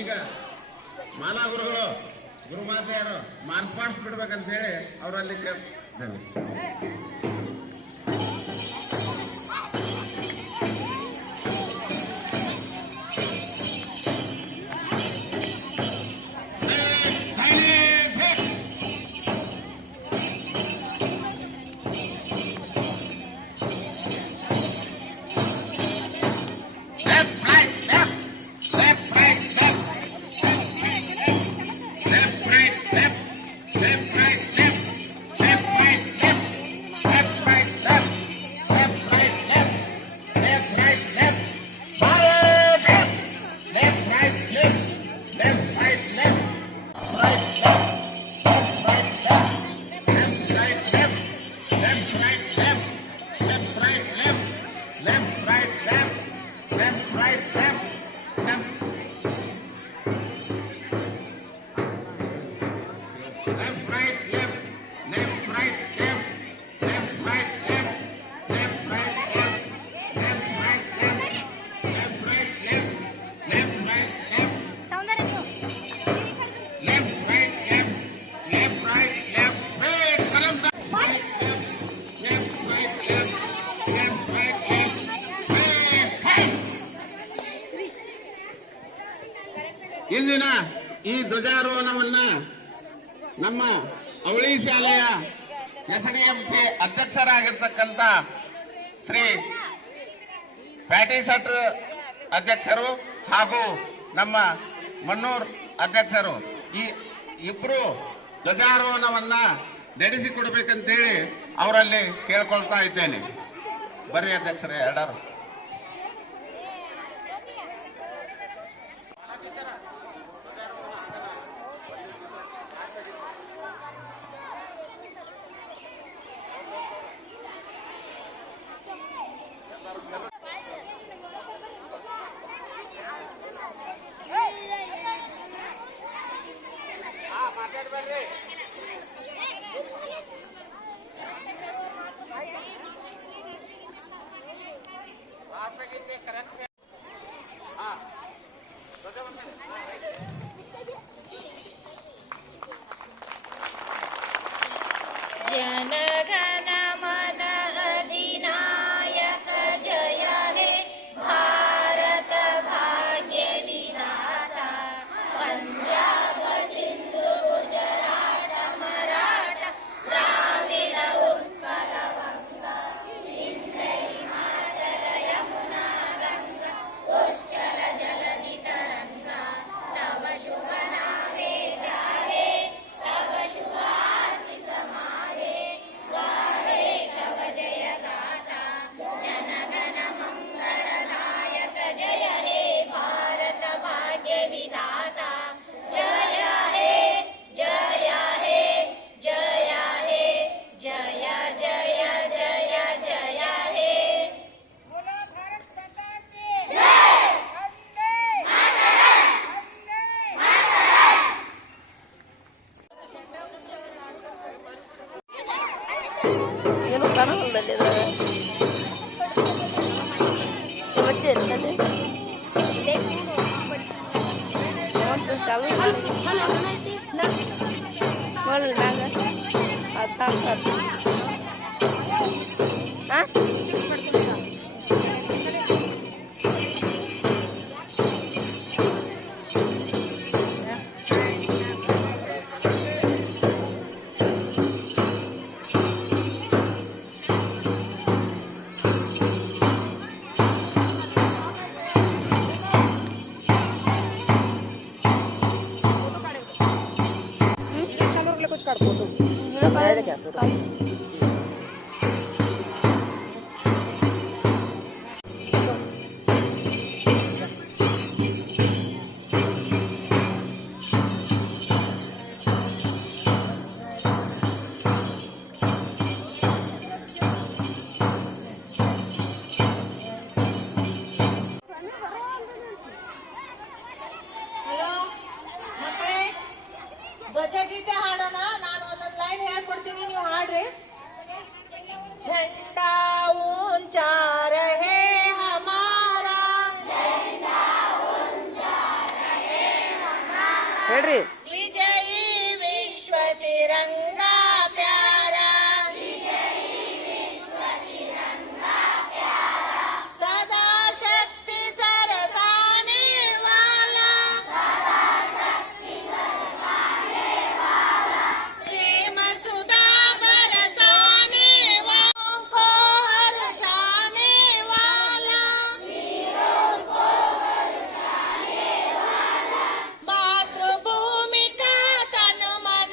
ಈಗ ಮಾಲಾ ಗುರುಗಳು ಗುರುಮಾತೆಯರು ಮಾನ್ಪಾಡ್ಸ್ ಬಿಡ್ಬೇಕಂತ ಹೇಳಿ ಅವರಲ್ಲಿ ಕೇಳ್ತೇನೆ. ಇಂದಿನ ಈ ಧ್ವಜಾರೋಹಣವನ್ನ ನಮ್ಮ ಅವಳಿ ಶಾಲೆಯ ಎಸ್ಡಿಎಂಸಿ ಅಧ್ಯಕ್ಷರಾಗಿರ್ತಕ್ಕಂಥ ಶ್ರೀ ಪ್ಯಾಟಿ ಶೆಟ್ರ್ ಅಧ್ಯಕ್ಷರು ಹಾಗೂ ನಮ್ಮ ಮನ್ನೂರ್ ಅಧ್ಯಕ್ಷರು ಈ ಇಬ್ರು ಧ್ವಜಾರೋಹಣವನ್ನ ನಡೆಸಿಕೊಡ್ಬೇಕಂತೇಳಿ ಅವರಲ್ಲಿ ಕೇಳ್ಕೊಳ್ತಾ ಇದ್ದೇನೆ. ಬರ್ರಿ ಅಧ್ಯಕ್ಷರೇ, ಎರಡರು जनगण मन अधिनायक जय हे भारत भाग्य विधाता पंजाब सिंधु गुजरात मराठा द्राविड उत्कल वंगा विंध्य हिमाचल यमुना गंगा उच्चल जलधि तरंगा तव शुभ नामे जाहे तव शुभ आशीष समाहे गाहे तव जय गाथा जनगण मंगलनायक जय हे भारत भाग्य विधाता जय हे जय हे जय हे जय जय जय जय हे बोलो भारत माता की जय वंदे ಏನು ಕಾಣಲ್ಲಲ್ಲಿ ಬಚ್ಚೆ ಇರ್ತದೆ ಚಾಲು ನೋಡಿ ನಾಗ ಅದು ಹಾಂ ಧ್ವಜಗೀತೆ ಹಾಡೋಣ. ನಾನು ಒಂದೊಂದು ಲೈನ್ ಹೇಳ್ಕೊಡ್ತೀನಿ, ನೀವು ಹಾಡ್ರಿ. झंडा ऊंचा रहे हमारा, झंडा ऊंचा रहे ಹೇಳ್ರಿ. विजयी विश्व तिरंगा प्यारा, सदा शक्ति सरसाने वाला, प्रेम सुधा बरसाने वालों को हर्षाने वाला, मातृभूमि का तन मन,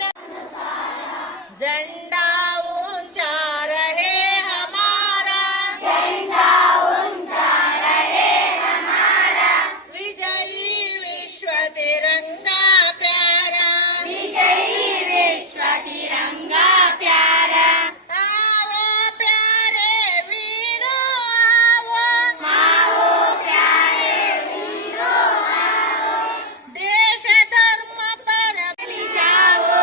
झंडा ऊंचा रहे हमारा, विजयी विश्व तिरंगा प्यारा, आओ प्यारे वीरों आओ, देश धर्म पर बलि जाओ,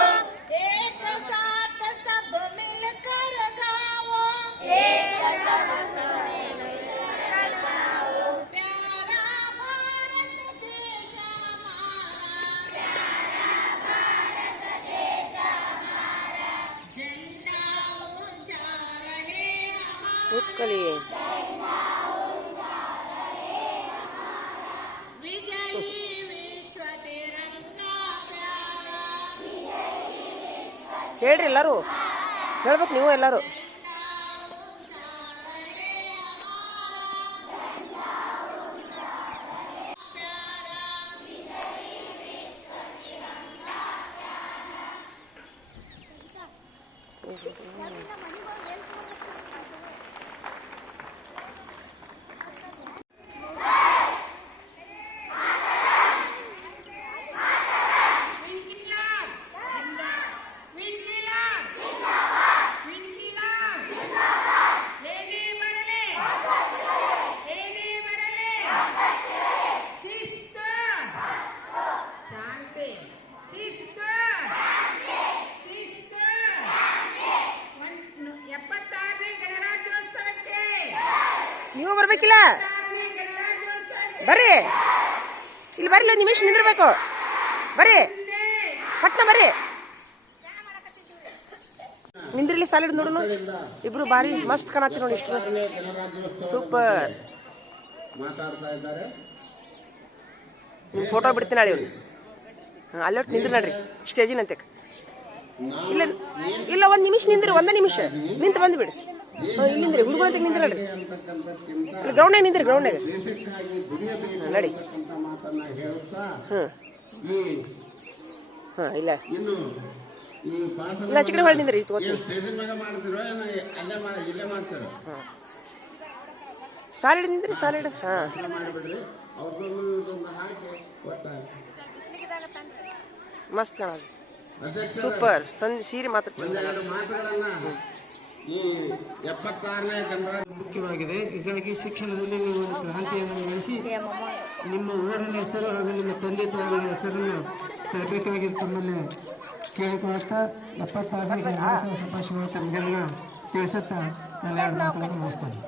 एक साथ सब मिलकर गाओ, प्यारा भारत देश हमारा, झंडा ऊंचा रहे हमारा, ಕೂತ್ಕೊಳ್ಳಿ. विजयी विश्व तिरंगा प्यारा, ಹೇಳ್ರಿ ಎಲ್ಲರೂ. ಹೇಳ್ಬೇಕು ನೀವು ಎಲ್ಲರೂ. ನೀವು ಬರ್ಬೇಕಿಲ್ಲ. ಬರ್ರಿ ಇಲ್ಲಿ ಬರ್ರಿ, ಒಂದು ನಿಮಿಷ ನಿಂದಿರ್ಬೇಕು. ಬರ್ರಿ ಪಟ್ನ ಬರ್ರಿ, ನಿಂದ್ರಿಲಿ ಸಾಲಿಡ್ ನೋಡೋಣ. ಇಬ್ರು ಬಾರಿ ಮಸ್ತ್ ಕಾಣತ್ತಿ ನೋಡಿ, ಇಷ್ಟು ಸೂಪರ್. ಮಾತಾಡ್ತಾ ಇದ್ದಾರೆ. ಫೋಟೋ ಬಿಡ್ತೀನಿ ನಾಳೆ ಇವ್ನು. ಅಲ್ಲಿ ಒಟ್ಟು ನಿಂದ್ರಿ ನೋಡ್ರಿ ಸ್ಟೇಜಿನಂತೆ. ಇಲ್ಲ ಇಲ್ಲ, ಒಂದು ನಿಮಿಷ ನಿಂದ್ರಿ, ಒಂದೇ ನಿಮಿಷ ನಿಂತು ಬಂದ್ಬಿಡಿ. ಇಲ್ಲಿಂದ್ರಿ ಹುಡುಗರಂತ ನಿಂದ್ರಿ ನೋಡ್ರಿ, ಇಲ್ಲಿ ಗ್ರೌಂಡ್ನಾಗ ನಿಂದ್ರಿ, ಗ್ರೌಂಡ್ನಾಗ ನಡಿ. ಹಾಂ ಇಲ್ಲ ಇನ್ನು ಈ ಇಲ್ಲ, ಚಿಕಡೆ ಹೊಳೆ ನಿಂದ್ರಿ, ತಗೋತೀನಿ. ಸ್ಟೇಷನ್ ಮ್ಯಾಗ ಮಾಡ್ತಿರೋ ಏನೋ ಇಲ್ಲೇ ಮಾಡ್ತಾರೋ? ಹಾಂ ಸಾಲಿಡ್ ನಿಂದ್ರಿ, ಸಾಲಿಡ್. ಹಾಂ ಮಾಡಿಬಿಡ್ರಿ, ಅವ್ರದ್ದೊಂದು ಹಾಕಿ ಒಟ್ಟ ಮಸ್ತ್ ಕಾಣೋದು, ಸೂಪರ್. ಸಂಜೆ ಸೀರೆ ಮಾತಾಡ್ತೀನಿ. ಒಂದೆರಡು ಮಾತುಗಳನ್ನ ಈ 76ನೇ ಗಣರಾಜ್ಯ ಮುಖ್ಯವಾಗಿದೆ. ಹೀಗಾಗಿ ಶಿಕ್ಷಣದಲ್ಲಿ ನೀವು ಒಂದು ಕ್ರಾಂತಿಯನ್ನು ನಡೆಸಿ ನಿಮ್ಮ ಊರಿನ ಹೆಸರು ಹಾಗೂ ನಿಮ್ಮ ತಂದೆ ತಾಯಿಗಳ ಹೆಸರನ್ನು ತರಬೇಕಾಗಿ ತಮ್ಮಲ್ಲಿ ಕೇಳಿಕೊಳ್ಳುತ್ತಾ 76ನೇ ಗಣರಾಜ್ಯೋತ್ಸವ ಶುಭಾಶಯಗಳು ತಮಗೆಲ್ಲ ತಿಳಿಸುತ್ತಾ ನಾನು ಎರಡು ಮಾತುಗಳನ್ನು ಮುಗಿಸ್ತೇನೆ.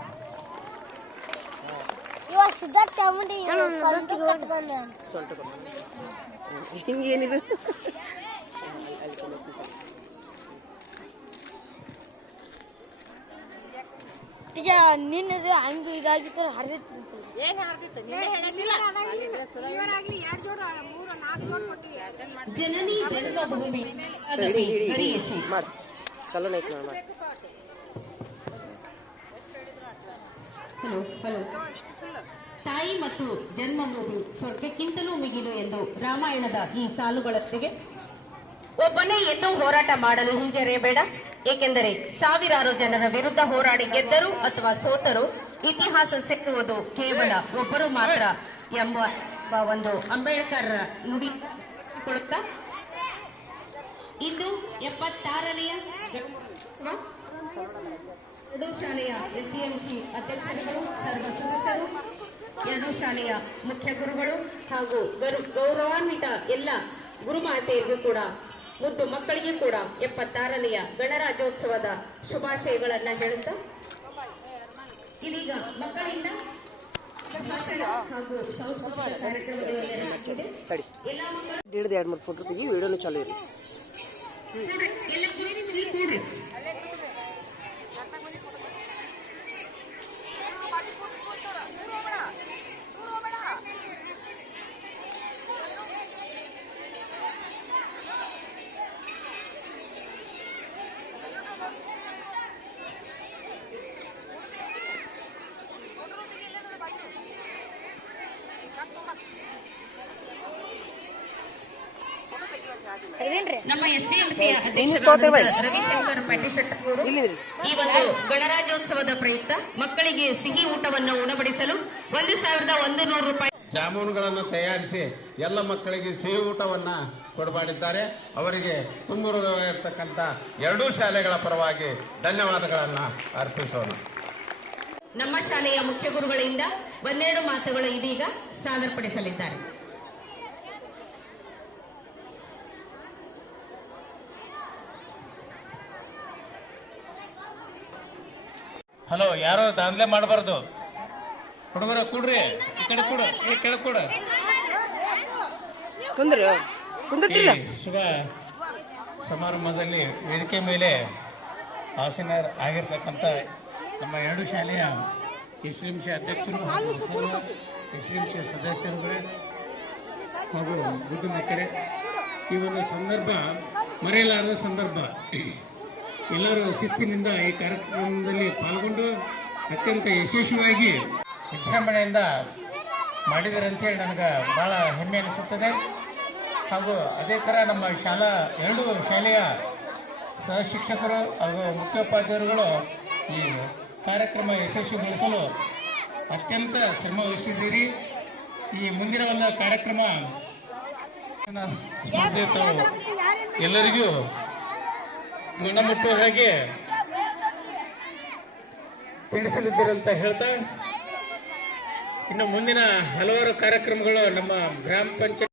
ಹಿಂಗೇನಿದು ನಿನ್ನೆ ಹಂಗೆ ಇದಾಗಿತ್ತು ಹರಿದಿತ್ತು. ಜನನಿ ಜನ್ಮಭೂಮಿ ಮಾಡಿ ಚಲೋ ನೈತ್ ಮಾಡಿ. Hello hello. ತಾಯಿ ಮತ್ತು ಜನ್ಮಭೂಮಿ ಸ್ವರ್ಗಕ್ಕಿಂತಲೂ ಮಿಗಿಲು ಎಂದು ರಾಮಾಯಣದ ಈ ಸಾಲುಗಳೊತ್ತಿಗೆ ಒಬ್ಬನೇ ಎಂದು ಹೋರಾಟ ಮಾಡಲು ಹಿಂಜರಿಯಬೇಡ. ಏಕೆಂದರೆ ಸಾವಿರಾರು ಜನರ ವಿರುದ್ಧ ಹೋರಾಡಿ ಗೆದ್ದರು ಅಥವಾ ಸೋತರು ಇತಿಹಾಸ ಸೇರುವುದು ಕೇವಲ ಒಬ್ಬರು ಮಾತ್ರ ಎಂಬ ಒಂದು ಅಂಬೇಡ್ಕರ್ ನುಡಿ ಕೊಡುತ್ತಾ ಇಂದು 76ನೇಯ ಎರಡೂ ಶಾಲೆಯ ಎಸ್ಡಿಎಂಸಿ ಅಧ್ಯಕ್ಷರುಗಳು, ಸರ್ವ ಸದಸ್ಯರು, ಎರಡೂ ಶಾಲೆಯ ಮುಖ್ಯ ಗುರುಗಳು ಹಾಗೂ ಗೌರವಾನ್ವಿತ ಎಲ್ಲ ಗುರುಮಾತೆಯರಿಗೂ ಕೂಡ, ಮುದ್ದು ಮಕ್ಕಳಿಗೂ ಕೂಡ 76ನೇಯ ಗಣರಾಜ್ಯೋತ್ಸವದ ಶುಭಾಶಯಗಳನ್ನ ಹೇಳುತ್ತಾ ಇದೀಗ ಮಕ್ಕಳಿಂದ ತಡಿ ಹಿಡಿದು 2-3 ಫೋಟೋ ತೆಗಿ, ವಿಡಿಯೋನು ಚಾಲು ಇರಿ. ನಮ್ಮ ಎಸ್ಡಿಎಂಸಿ ನೀನು ತಗೋತೇವೆ ರವಿಶಂಕರ್ ಪಟ್ಟಿಶೆಟ್ಟೂರು ಇಲ್ಲಿದ್ರಿ. ಈ ಒಂದು ಗಣರಾಜ್ಯೋತ್ಸವದ ಪ್ರಯುಕ್ತ ಮಕ್ಕಳಿಗೆ ಸಿಹಿ ಊಟವನ್ನು ಉಣಬಡಿಸಲು 1,100 ರೂಪಾಯಿ ಜಾಮೂನುಗಳನ್ನು ತಯಾರಿಸಿ ಎಲ್ಲ ಮಕ್ಕಳಿಗೆ ಸಿಹಿ ಊಟವನ್ನು ಕೊಡಮಾಡಿದ್ದಾರೆ. ಅವರಿಗೆ ತುಂಬ ಹೃದಯವಿರ್ತಕ್ಕಂಥ ಎರಡೂ ಶಾಲೆಗಳ ಪರವಾಗಿ ಧನ್ಯವಾದಗಳನ್ನು ಅರ್ಪಿಸೋಣ. ನಮ್ಮ ಶಾಲೆಯ ಮುಖ್ಯ ಗುರುಗಳಿಂದ ಒಂದೆರಡು ಮಾತುಗಳು ಇದೀಗ ಸಾದರಪಡಿಸಲಿದ್ದಾರೆ. ಹಲೋ, ಯಾರೋ ದಾಂಧಲೆ ಮಾಡಬಾರ್ದು. ಹುಡುಗರ ಕೂಡ್ರಿ, ಈ ಕಡೆ ಕೂಡ, ಈ ಕೆಳ ಕೂಡ. ಕುಂದಿರ್ತಿಲ್ಲ. ಈ ಶುಭ ಸಮಾರಂಭದಲ್ಲಿ ವೇದಿಕೆ ಮೇಲೆ ಆಸೀನ ಆಗಿರ್ತಕ್ಕಂಥ ನಮ್ಮ ಎರಡು ಶಾಲೆಯ ಎಸ್ಡಿಎಂಸಿ ಅಧ್ಯಕ್ಷರು ಹಾಗೂ ಎಸ್ಡಿಎಂಸಿ ಸದಸ್ಯರುಗಳೇ ಹಾಗೂ ಬುದ್ಧ ಮಕ್ಕಳೇ, ಈ ಒಂದು ಸಂದರ್ಭ ಮರೆಯಲಾರದ ಸಂದರ್ಭ. ಎಲ್ಲರೂ ಶಿಸ್ತಿನಿಂದ ಈ ಕಾರ್ಯಕ್ರಮದಲ್ಲಿ ಪಾಲ್ಗೊಂಡು ಅತ್ಯಂತ ಯಶಸ್ವಿಯಾಗಿ ವಿಜೃಂಭಣೆಯಿಂದ ಮಾಡಿದ್ದಾರೆ ಅಂತೇಳಿ ನನಗೆ ಭಾಳ ಹೆಮ್ಮೆ ಅನಿಸುತ್ತದೆ. ಹಾಗೂ ಅದೇ ಥರ ನಮ್ಮ ಎರಡು ಶಾಲೆಯ ಸಹ ಶಿಕ್ಷಕರು ಹಾಗೂ ಮುಖ್ಯೋಪಾಧ್ಯಾಯರುಗಳು ಈ ಕಾರ್ಯಕ್ರಮ ಯಶಸ್ವಿಗೊಳಿಸಲು ಅತ್ಯಂತ ಶ್ರಮ ವಹಿಸಿದ್ದೀರಿ. ಈ ಮುಂದಿನ ಒಂದು ಕಾರ್ಯಕ್ರಮ ಸ್ಪರ್ಧೆ ತಾವು ಎಲ್ಲರಿಗೂ ಮನಮುಟ್ಟುವ ಹಾಗೆ ತಿಳಿಸಲಿದ್ದೀರಂತ ಹೇಳ್ತಾ, ಇನ್ನು ಮುಂದಿನ ಹಲವಾರು ಕಾರ್ಯಕ್ರಮಗಳು ನಮ್ಮ ಗ್ರಾಮ ಪಂಚಾಯತ್